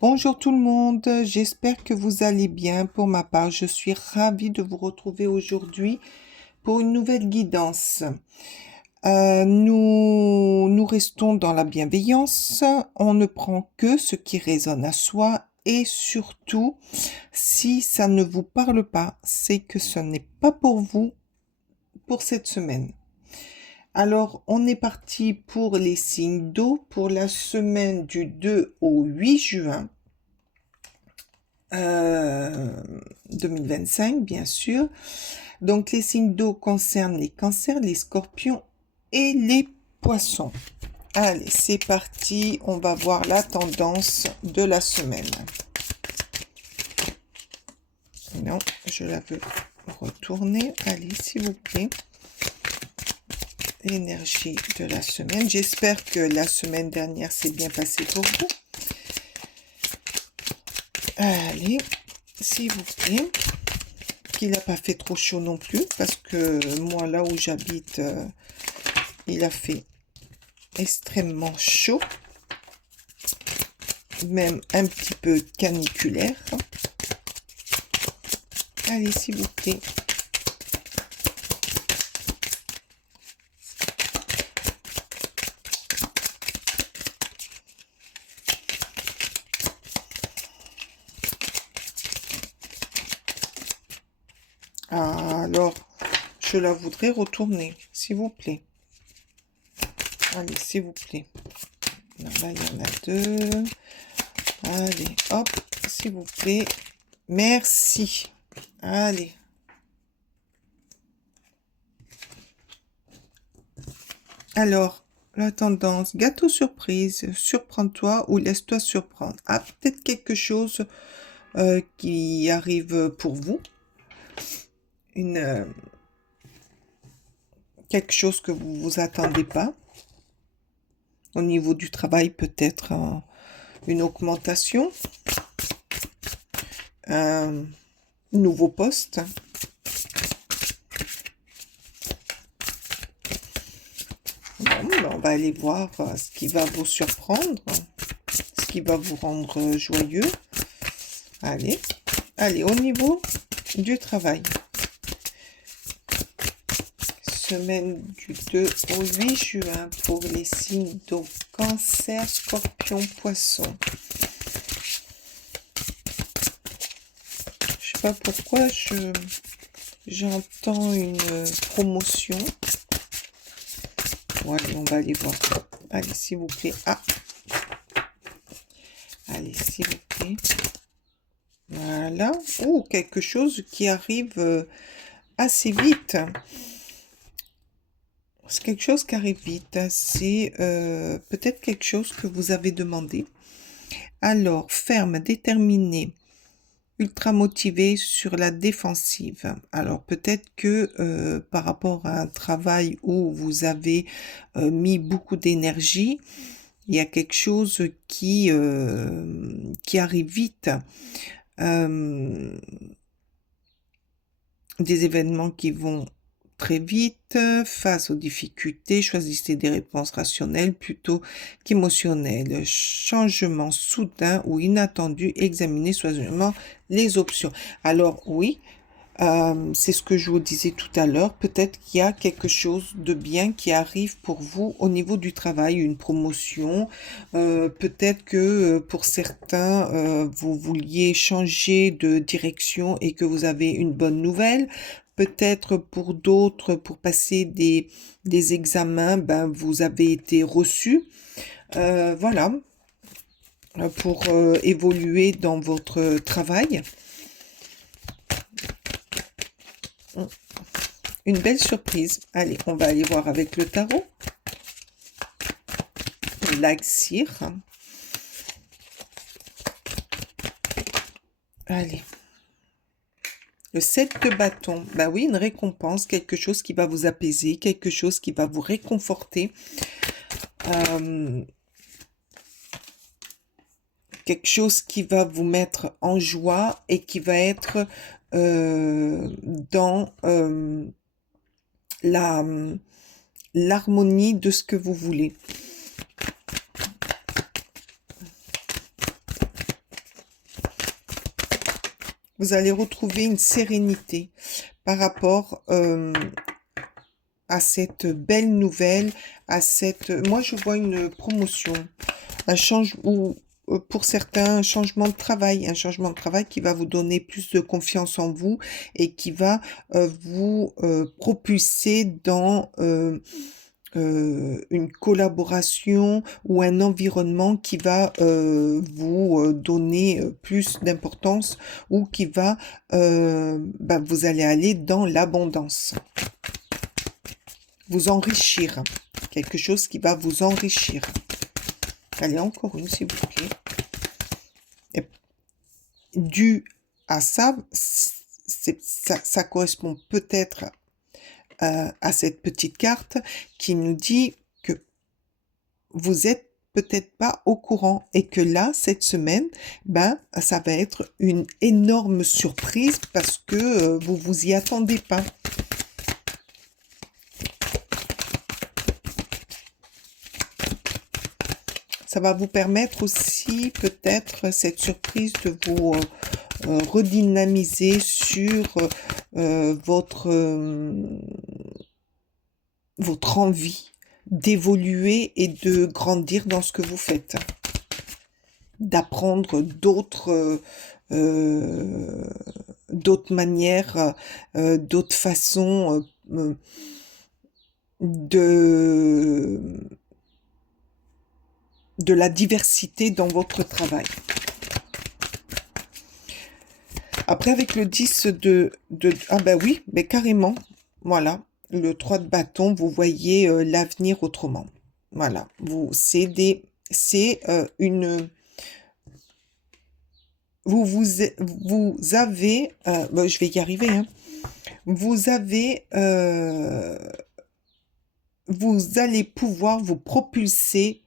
Bonjour tout le monde, j'espère que vous allez bien. Pour ma part, je suis ravie de vous retrouver aujourd'hui pour une nouvelle guidance. Nous restons dans la bienveillance, on ne prend que ce qui résonne à soi et surtout, si ça ne vous parle pas, c'est que ce n'est pas pour vous pour cette semaine. Alors, on est parti pour les signes d'eau pour la semaine du 2 au 8 juin. 2025, bien sûr. Donc, les signes d'eau concernent les cancers, les scorpions et les poissons. Allez, c'est parti. On va voir la tendance de la semaine. Non, je la veux retourner. Allez, s'il vous plaît. L'énergie de la semaine. J'espère que la semaine dernière s'est bien passée pour vous. Allez, s'il vous plaît. Qu'il n'a pas fait trop chaud non plus, parce que moi, là où j'habite, il a fait extrêmement chaud, même un petit peu caniculaire. Allez, s'il vous plaît. Alors, je la voudrais retourner, s'il vous plaît. Allez, s'il vous plaît. Non, là, il y en a deux. Allez, hop, s'il vous plaît. Merci. Allez. Alors, la tendance, gâteau surprise, surprends-toi ou laisse-toi surprendre. Ah, peut-être quelque chose qui arrive pour vous. Quelque chose que vous vous attendez pas. Au niveau du travail, peut-être une augmentation. Un nouveau poste. Bon, ben, on va aller voir ce qui va vous surprendre, ce qui va vous rendre joyeux. Allez, allez, au niveau du travail. Semaine du 2 au 8 juin pour les signes d'eau, cancer, scorpion, poisson. Je sais pas pourquoi j'entends une promotion. Bon, allez, on va aller voir. Allez, s'il vous plaît. Ah. Allez, s'il vous plaît. Voilà. Oh, quelque chose qui arrive assez vite. C'est quelque chose qui arrive vite. C'est peut-être quelque chose que vous avez demandé. Alors, ferme, déterminé, ultra motivé sur la défensive. Alors, peut-être que par rapport à un travail où vous avez mis beaucoup d'énergie, il y a quelque chose qui arrive vite. Des événements qui vont très vite, face aux difficultés, choisissez des réponses rationnelles plutôt qu'émotionnelles. Changement soudain ou inattendu, examinez soigneusement les options. Alors oui, c'est ce que je vous disais tout à l'heure. Peut-être qu'il y a quelque chose de bien qui arrive pour vous au niveau du travail, une promotion. Peut-être que pour certains, vous vouliez changer de direction et que vous avez une bonne nouvelle. Peut-être pour d'autres, pour passer des examens, ben, vous avez été reçu. Voilà, pour évoluer dans votre travail. Une belle surprise. Allez, on va aller voir avec le tarot. L'Axir. Allez. Le 7 de bâton. Ben oui, une récompense, quelque chose qui va vous apaiser, quelque chose qui va vous réconforter. Quelque chose qui va vous mettre en joie et qui va être dans l'harmonie de ce que vous voulez. Vous allez retrouver une sérénité par rapport à cette belle nouvelle, à cette... Moi, je vois une promotion, un changement, ou pour certains, un changement de travail qui va vous donner plus de confiance en vous et qui va vous propulser dans une collaboration ou un environnement qui va vous donner plus d'importance ou qui va, vous allez aller dans l'abondance, vous enrichir, quelque chose qui va vous enrichir. Allez, encore une, s'il vous plaît. Et dû à ça, ça correspond peut-être à cette petite carte qui nous dit que vous êtes peut-être pas au courant et que là, cette semaine, ça va être une énorme surprise parce que vous vous y attendez pas. Ça va vous permettre aussi, peut-être, cette surprise de vous redynamiser sur votre envie d'évoluer et de grandir dans ce que vous faites, d'apprendre d'autres manières, d'autres façons de la diversité dans votre travail. Après, avec le 10 ah ben oui, mais carrément, voilà, le 3 de bâton, vous voyez l'avenir autrement. Voilà, c'est une... Vous avez... je vais y arriver, hein. Vous avez... vous allez pouvoir vous propulser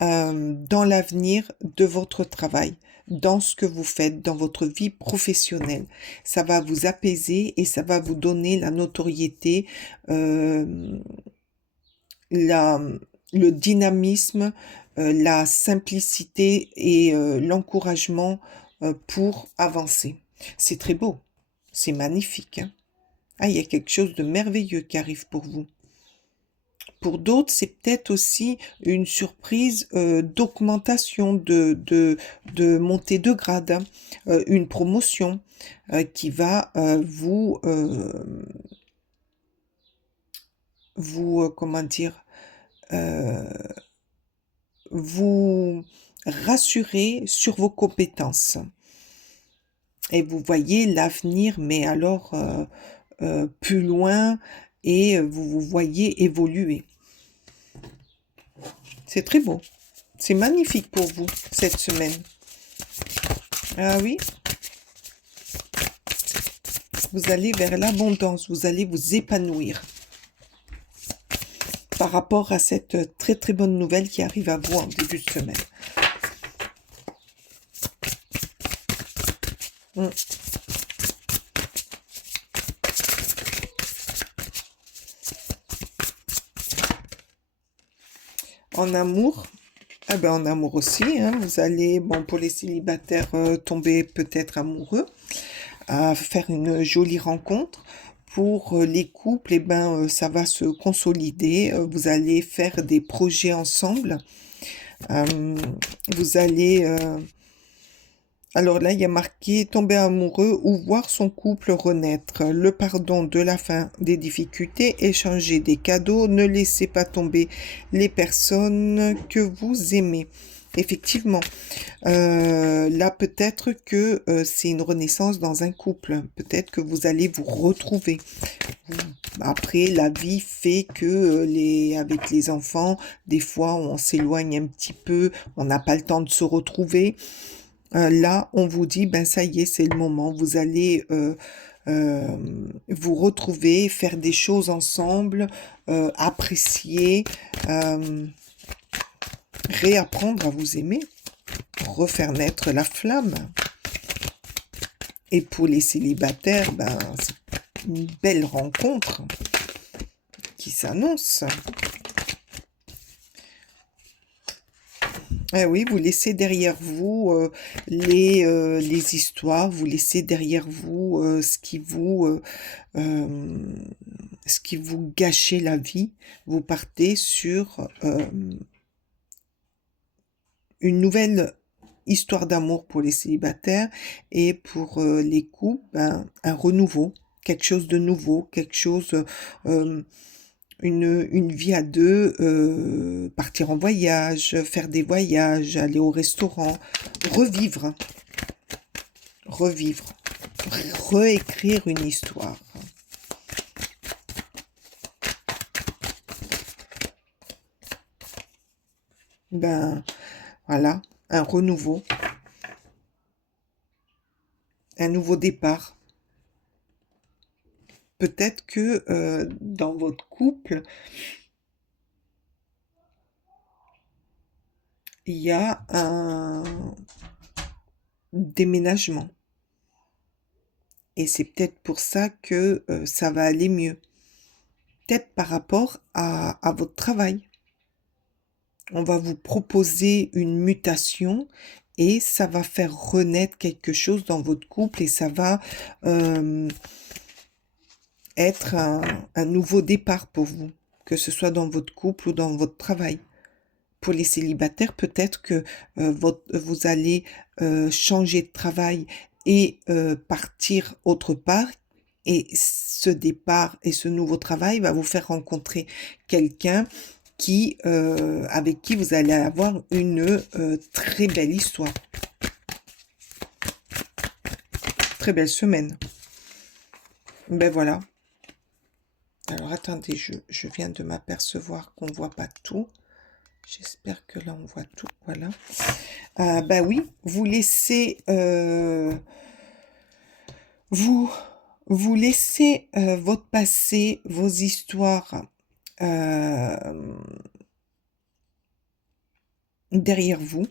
dans l'avenir de votre travail, dans ce que vous faites, dans votre vie professionnelle. Ça va vous apaiser et ça va vous donner la notoriété, le dynamisme, la simplicité et l'encouragement pour avancer. C'est très beau, c'est magnifique, hein. Ah, il y a quelque chose de merveilleux qui arrive pour vous. Pour d'autres, c'est peut-être aussi une surprise d'augmentation, de montée de grade, hein, une promotion qui va comment dire, vous rassurer sur vos compétences. Et vous voyez l'avenir, mais alors plus loin, et vous vous voyez évoluer. C'est très beau. C'est magnifique pour vous, cette semaine. Ah oui? Vous allez vers l'abondance, vous allez vous épanouir par rapport à cette très très bonne nouvelle qui arrive à vous en début de semaine. En amour, en amour aussi, hein, vous allez, pour les célibataires, tomber peut-être amoureux, faire une jolie rencontre. Pour les couples, ça va se consolider. Vous allez faire des projets ensemble. Vous allez... alors là, il y a marqué tomber amoureux ou voir son couple renaître. Le pardon de la fin des difficultés, échanger des cadeaux, ne laissez pas tomber les personnes que vous aimez. Effectivement, là peut-être que c'est une renaissance dans un couple. Peut-être que vous allez vous retrouver. Après, la vie fait que avec les enfants, des fois on s'éloigne un petit peu, on n'a pas le temps de se retrouver. Là, on vous dit, ça y est, c'est le moment. Vous allez vous retrouver, faire des choses ensemble, apprécier, réapprendre à vous aimer, refaire naître la flamme. Et pour les célibataires, c'est une belle rencontre qui s'annonce. Eh oui, vous laissez derrière vous les histoires, vous laissez derrière vous euh, ce qui vous gâchait la vie. Vous partez sur une nouvelle histoire d'amour pour les célibataires et pour les couples, ben, un renouveau, quelque chose de nouveau, quelque chose, euh, une vie à deux, partir en voyage, faire des voyages, aller au restaurant, revivre, revivre, réécrire une histoire. Ben voilà, un renouveau, un nouveau départ. Peut-être que dans votre couple, il y a un déménagement. Et c'est peut-être pour ça que ça va aller mieux. Peut-être par rapport à votre travail. On va vous proposer une mutation et ça va faire renaître quelque chose dans votre couple et ça va être un nouveau départ pour vous, que ce soit dans votre couple ou dans votre travail. Pour les célibataires, peut-être que vous allez changer de travail et partir autre part. Et ce départ et ce nouveau travail va vous faire rencontrer quelqu'un avec qui vous allez avoir une très belle histoire, très belle semaine. Ben voilà. Alors attendez, je viens de m'apercevoir qu'on ne voit pas tout. J'espère que là on voit tout. Voilà. Ben oui, vous laissez vous vous laissez votre passé, vos histoires euh, derrière vous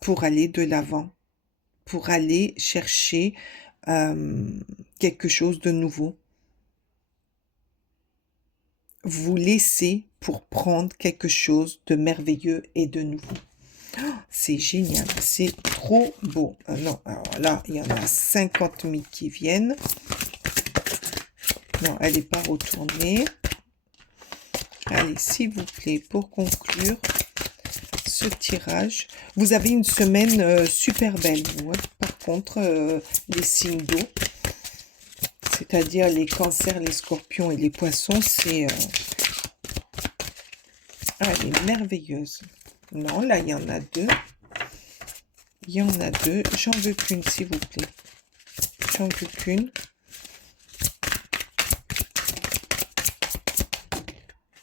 pour aller de l'avant, pour aller chercher quelque chose de nouveau. Vous laissez pour prendre quelque chose de merveilleux et de nouveau. Oh, c'est génial, c'est trop beau. Non, alors là, il y en a 50 000 qui viennent. Non, elle n'est pas retournée. Allez, s'il vous plaît, pour conclure ce tirage, vous avez une semaine super belle, vous. Hein. Par contre, les signes d'eau, c'est-à-dire les cancers, les scorpions et les poissons, c'est... Ah, elle est merveilleuse. Non, là, il y en a deux. Il y en a deux. J'en veux qu'une, s'il vous plaît. J'en veux qu'une.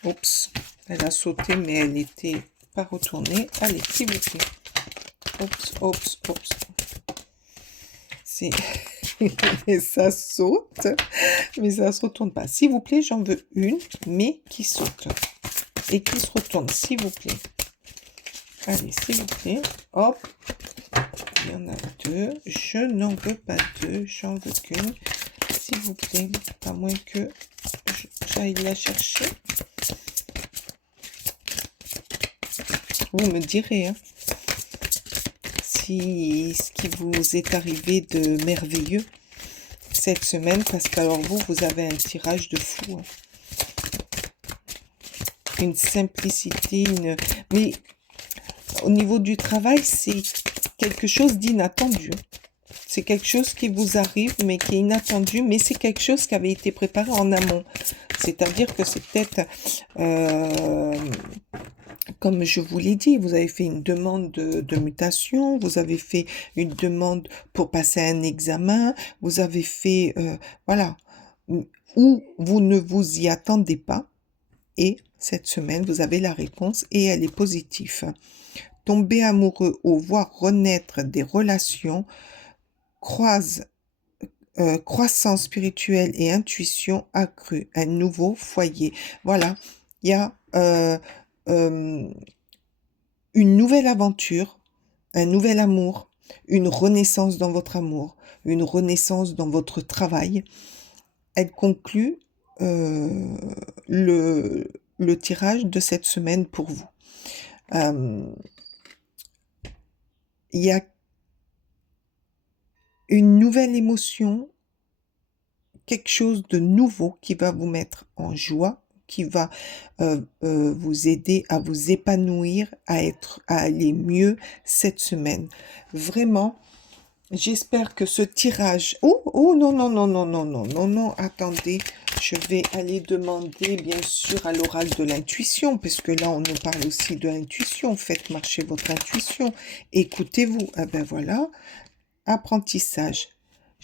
Oups, elle a sauté, mais elle n'était pas retournée. Allez, s'il vous plaît. Oups, oups, oups. C'est... Et ça saute, mais ça ne se retourne pas. S'il vous plaît, j'en veux une, mais qui saute. Et qui se retourne, s'il vous plaît. Allez, s'il vous plaît. Hop. Il y en a deux. Je n'en veux pas deux. J'en veux qu'une. S'il vous plaît. À moins que j'aille la chercher. Vous me direz, hein, si ce qui vous est arrivé de merveilleux cette semaine, parce qu'alors vous avez un tirage de fou. Hein. Une simplicité, mais au niveau du travail, c'est quelque chose d'inattendu. C'est quelque chose qui vous arrive, mais qui est inattendu, mais c'est quelque chose qui avait été préparé en amont. C'est-à-dire que c'est peut-être, comme je vous l'ai dit, vous avez fait une demande de mutation, vous avez fait une demande pour passer un examen, vous avez fait, voilà, où vous ne vous y attendez pas. Et cette semaine, vous avez la réponse et elle est positive. Tomber amoureux ou voir renaître des relations, croissance spirituelle et intuition accrue, un nouveau foyer. Voilà, il y a une nouvelle aventure, un nouvel amour, une renaissance dans votre amour, une renaissance dans votre travail. Elle conclut le tirage de cette semaine pour vous. il y a une nouvelle émotion, quelque chose de nouveau qui va vous mettre en joie, qui va vous aider à vous épanouir, à aller mieux cette semaine. Vraiment, j'espère que ce tirage... Oh, oh, non, non, non, non, non, non, non, non, attendez, je vais aller demander, bien sûr, à l'oral de l'intuition, parce que là, on nous parle aussi de l'intuition. Faites marcher votre intuition. Écoutez-vous. Ah ben voilà, apprentissage.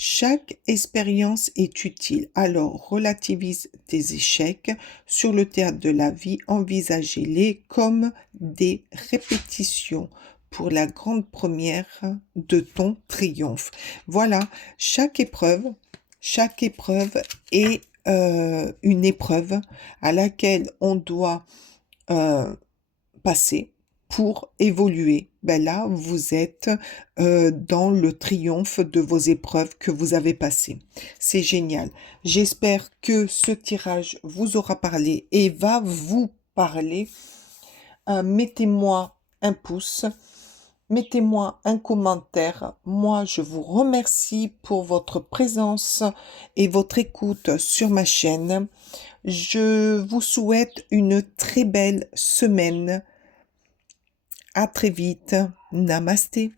Chaque expérience est utile, alors relativise tes échecs. Sur le théâtre de la vie, envisagez-les comme des répétitions pour la grande première de ton triomphe. Voilà, chaque épreuve est une épreuve à laquelle on doit passer pour évoluer. Ben là, vous êtes dans le triomphe de vos épreuves que vous avez passées. C'est génial. J'espère que ce tirage vous aura parlé et va vous parler. Mettez-moi un pouce, mettez-moi un commentaire. Moi, je vous remercie pour votre présence et votre écoute sur ma chaîne. Je vous souhaite une très belle semaine. À très vite. Namasté.